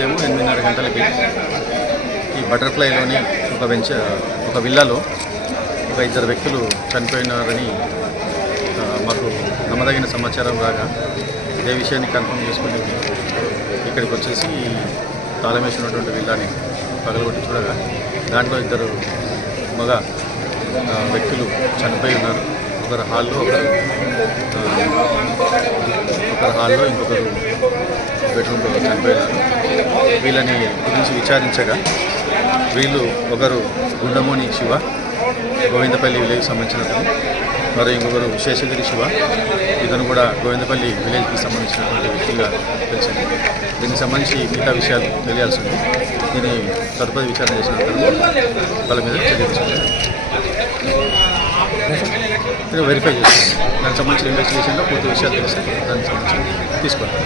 ఉదయం 8:30 గంటలకి ఈ బటర్ఫ్లైలోని ఒక విల్లాలో ఇద్దరు వ్యక్తులు చనిపోయినారని మాకు నమ్మదగిన సమాచారం రాగా ఇదే విషయాన్ని కన్ఫర్మ్ చేసుకుని ఇక్కడికి వచ్చేసి తాళం వేసినటువంటి విల్లాని పగలగొట్టి చూడగా దాంట్లో ఇద్దరు మగ వ్యక్తులు చనిపోయి ఉన్నారు. ఒకరు హాల్లో ఇంకొకరు బెడ్రూమ్లో చనిపోయినారు. వీళ్ళని గురించి విచారించగా వీళ్ళు ఒకరు గుండమోని శివ, గోవిందపల్లి విలేజ్కి సంబంధించినటువంటి, మరి ఇంకొకరు శేషగిరి శివ, ఇతను కూడా గోవిందపల్లి విలేజ్కి సంబంధించినటువంటి వ్యక్తిగా తెలిసింది. దీనికి సంబంధించి మిగతా విషయాలు తెలియాల్సి ఉంది. దీన్ని తదుపరి విచారణ చేసిన వాళ్ళ మీద చర్య తీసుకుంటారు. వెరిఫై చేస్తాను. దానికి సంబంధించిన ఇన్వెస్టిగేషన్లో పూర్తి విషయాలు తెలిసి దానికి సంబంధించి తీసుకోవాలి.